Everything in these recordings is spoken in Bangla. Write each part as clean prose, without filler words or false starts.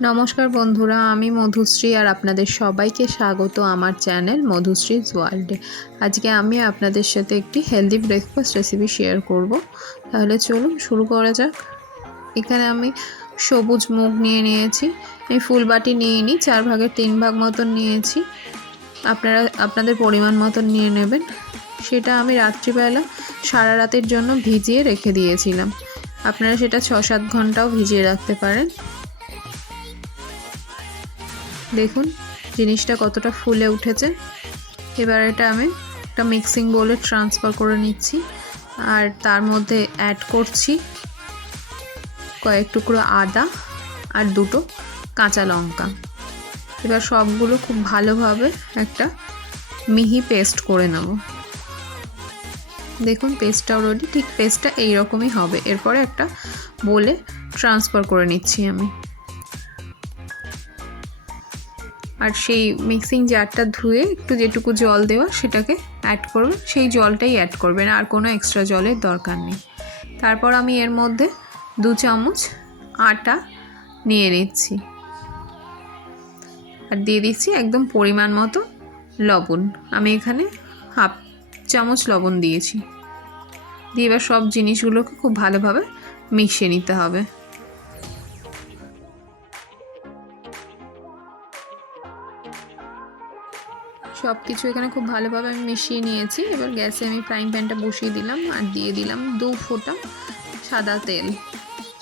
নমস্কার বন্ধুরা, আমি মধুশ্রী আর আপনাদের সবাইকে স্বাগত আমার চ্যানেল মধুশ্রীজ ওয়ার্ল্ডে। আজকে আমি আপনাদের সাথে একটি হেলদি ব্রেকফাস্ট রেসিপি শেয়ার করব। তাহলে চলুন শুরু করা যাক। এখানে আমি সবুজ মুগ নিয়েছি। আমি ফুল বাটি নিইনি, 4 ভাগের 3 ভাগ মতন নিয়েছি। আপনারা আপনাদের পরিমাণ মতন নিয়ে নেবেন। সেটা আমি রাত্রিবেলা সারা রাতের জন্য ভিজিয়ে রেখে দিয়েছিলাম। আপনারা সেটা 6-7 ঘন্টাও ভিজিয়ে রাখতে পারেন। দেখুন জিনিসটা কতটা ফুলে উঠেছে। এবার এটা আমি একটা মিক্সিং বোলে ট্রান্সফার করে নিচ্ছি আর তার মধ্যে অ্যাড করছি কয়েক টুকরো আদা আর 2টো কাঁচা লঙ্কা। এবার সবগুলো খুব ভালোভাবে একটা মিহি পেস্ট করে নেব। দেখুন পেস্টটাও রেডি। ঠিক পেস্টটা এইরকমই হবে। এরপরে একটা বোলে ট্রান্সফার করে নিচ্ছি আমি। আর সেই মিক্সিং জারটা ধুয়ে একটু যেটুকু জল দেওয়া সেটাকে অ্যাড করবেন, সেই জলটাই অ্যাড করবেন, আর কোনো এক্সট্রা জলের দরকার নেই। তারপর আমি এর মধ্যে 2 চামচ আটা নিয়ে নিচ্ছি আর দিয়ে দিচ্ছি একদম পরিমাণ মতো লবণ। আমি এখানে হাফ চামচ লবণ দিয়েছি। দিয়ে এবার সব জিনিসগুলোকে খুব ভালোভাবে মিশিয়ে নিতে হবে। সব কিছু এখানে খুব ভালোভাবে আমি মিশিয়ে নিয়েছি। এবার গ্যাসে আমি ফ্রাইং প্যানটা বসিয়ে দিলাম আর দিয়ে দিলাম 2 ফোঁটা সাদা তেল।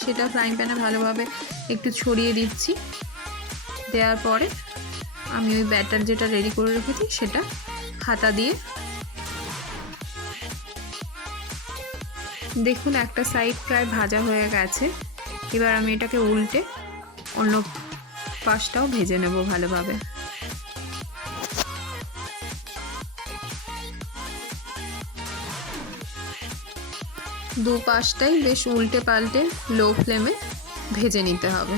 সেটা ফ্রাইং প্যানে ভালোভাবে একটু ছড়িয়ে দিচ্ছি। দেওয়ার পরে আমি ওই ব্যাটার যেটা রেডি করে রেখেছি সেটা হাতা দিয়ে, দেখুন একটা সাইড প্রায় ভাজা হয়ে গেছে। এবার আমি এটাকে উল্টে অন্য পাশটাও ভেজে নেব ভালোভাবে। দু পাশটাই বেশ উল্টে পাল্টে লো ফ্লেমে ভেজে নিতে হবে।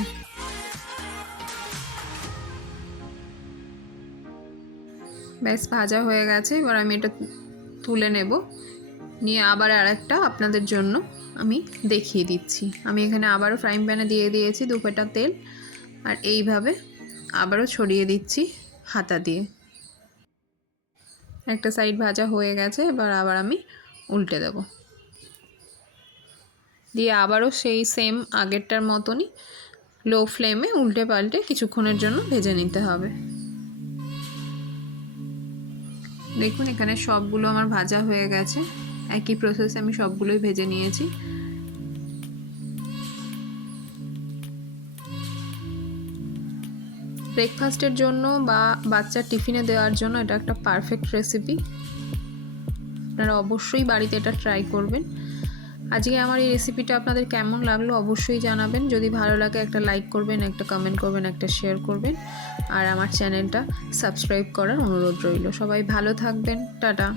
বেশ ভাজা হয়ে গেছে। এবার আমি এটা তুলে নেব, নিয়ে আবার আরেকটা আপনাদের জন্য আমি দেখিয়ে দিচ্ছি। আমি এখানে আবারও ফ্রাইং প্যানে দিয়ে দিয়েছি 2 ফোঁটা তেল আর এইভাবে আবারও ছড়িয়ে দিচ্ছি হাতা দিয়ে। একটা সাইড ভাজা হয়ে গেছে, এবার আবার আমি উল্টে দেব। দিয়ে আবারও সেই সেম আগেরটার মতনই লো ফ্লেমে উল্টে পাল্টে কিছুক্ষণের জন্য ভেজে নিতে হবে। দেখুন এখানে সবগুলো আমার ভাজা হয়ে গেছে। একই প্রসেসে আমি সবগুলোই ভেজে নিয়েছি। ব্রেকফাস্টের জন্য বা বাচ্চার টিফিনে দেওয়ার জন্য এটা একটা পারফেক্ট রেসিপি। আপনারা অবশ্যই বাড়িতে এটা ট্রাই করবেন। আজকে আমার এই রেসিপিটা আপনাদের কেমন লাগলো অবশ্যই জানাবেন। যদি ভালো লাগে একটা লাইক করবেন, একটা কমেন্ট করবেন, একটা শেয়ার করবেন আর আমার চ্যানেলটা সাবস্ক্রাইব করার অনুরোধ রইল। সবাই ভালো থাকবেন। টাটা।